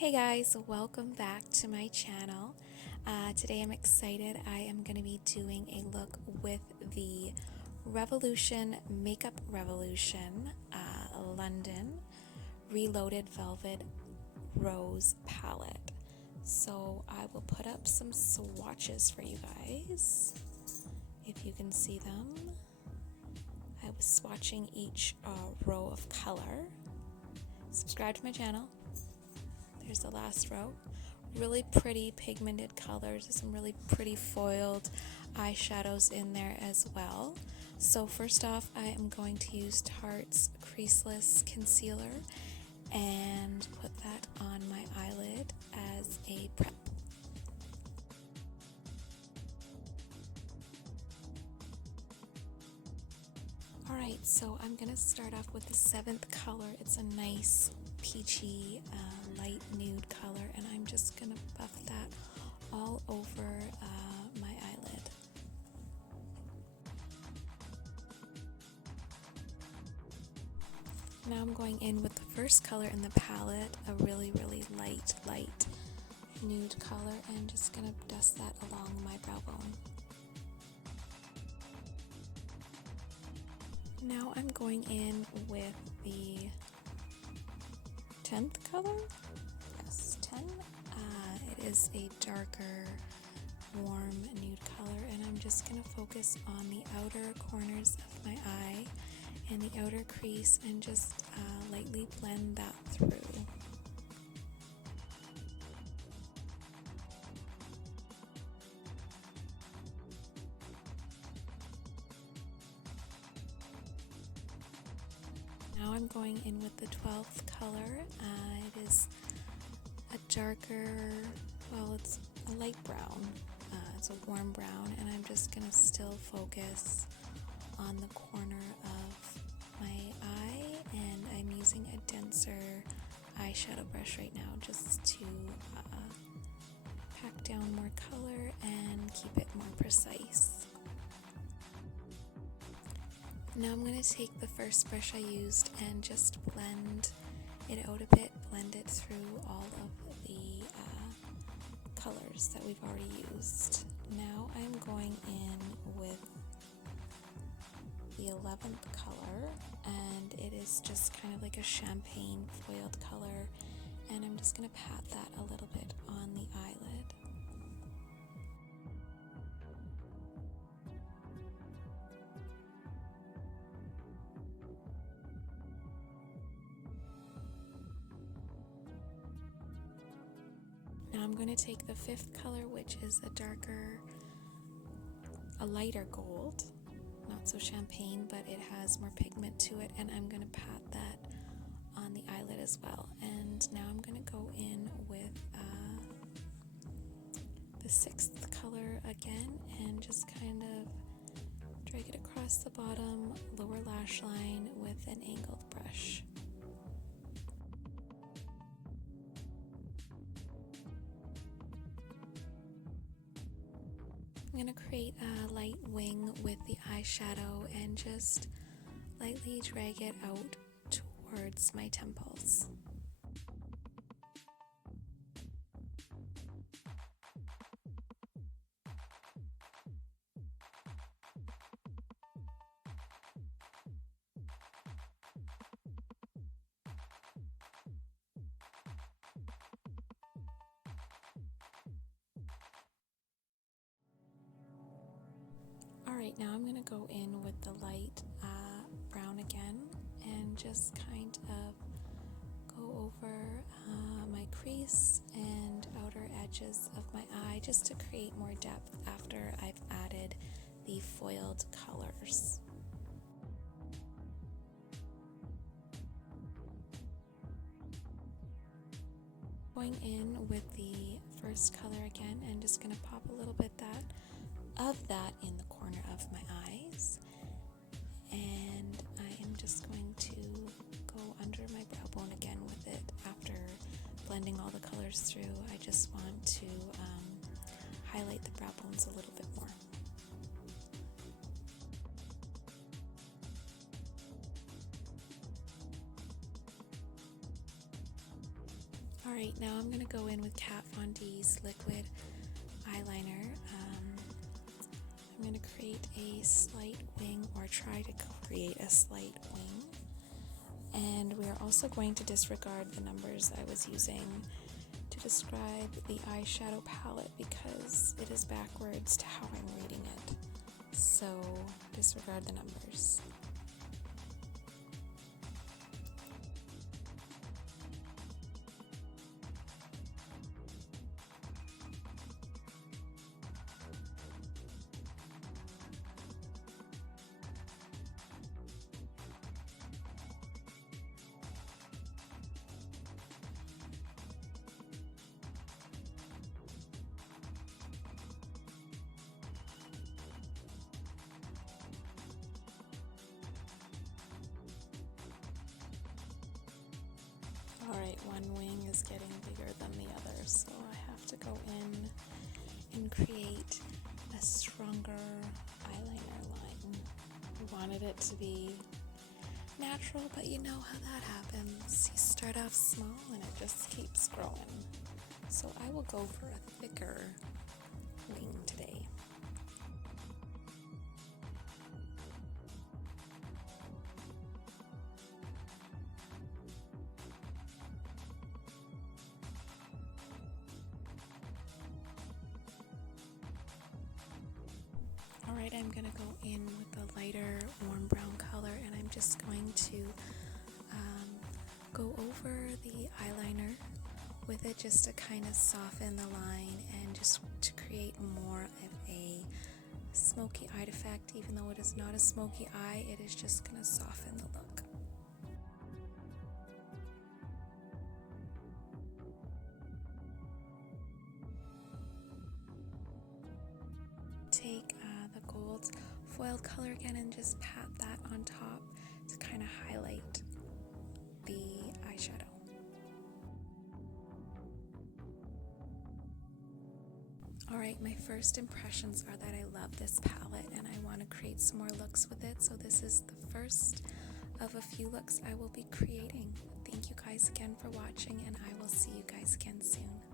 Hey guys, welcome back to my channel. Today I'm excited. I am going to be doing a look with the Revolution Makeup Revolution London Reloaded Velvet Rose Palette. So I will put up some swatches for you guys, if you can see them. I was swatching each row of color. Subscribe to my channel. Here's the last row. Really pretty pigmented colors. There's some really pretty foiled eyeshadows in there as well. So first off, I am going to use Tarte's Creaseless Concealer and put that on my eyelid as a prep. Alright, so I'm going to start off with the 7th color. It's a nice peachy light nude color, and I'm just going to buff that all over my eyelid. Now I'm going in with the first color in the palette, a really light nude color, and just going to dust that along my brow bone. Now I'm going in with the 10th color? Yes, 10. It is a darker, warm nude color, and I'm just going to focus on the outer corners of my eye and the outer crease and just lightly blend that through. Now I'm going in with the 12th color. It is a darker, well, it's a light brown. It's a warm brown, and I'm just going to still focus on the corner of my eye, and I'm using a denser eyeshadow brush right now just to pack down more color and keep it more precise. Now I'm going to take the first brush I used and just blend it out a bit, blend it through all of the colors that we've already used. Now I'm going in with the 11th color, and it is just kind of like a champagne foiled color, and I'm just going to pat that a little bit on the eyelid. Now I'm going to take the 5th color, which is a lighter gold, not so champagne, but it has more pigment to it, and I'm going to pat that on the eyelid as well. And now I'm going to go in with the 6th color again and just kind of drag it across the bottom, lower lash line with an angled brush. I'm going to create a light wing with the eyeshadow and just lightly drag it out towards my temples. Alright, now I'm going to go in with the light brown again and just kind of go over my crease and outer edges of my eye just to create more depth after I've added the foiled colors. Going in with the first color again and just going to pop a little bit of that in the corner of my eyes, and I am just going to go under my brow bone again with it. After blending all the colors through, I just want to highlight the brow bones a little bit more. Alright, now I'm going to go in with Kat Von D's liquid eyeliner. I'm going to create a slight wing, or try to create a slight wing. And we are also going to disregard the numbers I was using to describe the eyeshadow palette because it is backwards to how I'm reading it. So disregard the numbers. Alright, one wing is getting bigger than the other, so I have to go in and create a stronger eyeliner line. I wanted it to be natural, but you know how that happens. You start off small and it just keeps growing. So I will go for a thicker wing today. Alright, I'm going to go in with the lighter warm brown color, and I'm just going to go over the eyeliner with it just to kind of soften the line and just to create more of a smoky eye effect. Even though it is not a smoky eye, it is just going to soften the look. Take the gold foiled color again and just pat that on top to kind of highlight the eyeshadow. Alright, my first impressions are that I love this palette and I want to create some more looks with it, so this is the first of a few looks I will be creating. Thank you guys again for watching, and I will see you guys again soon.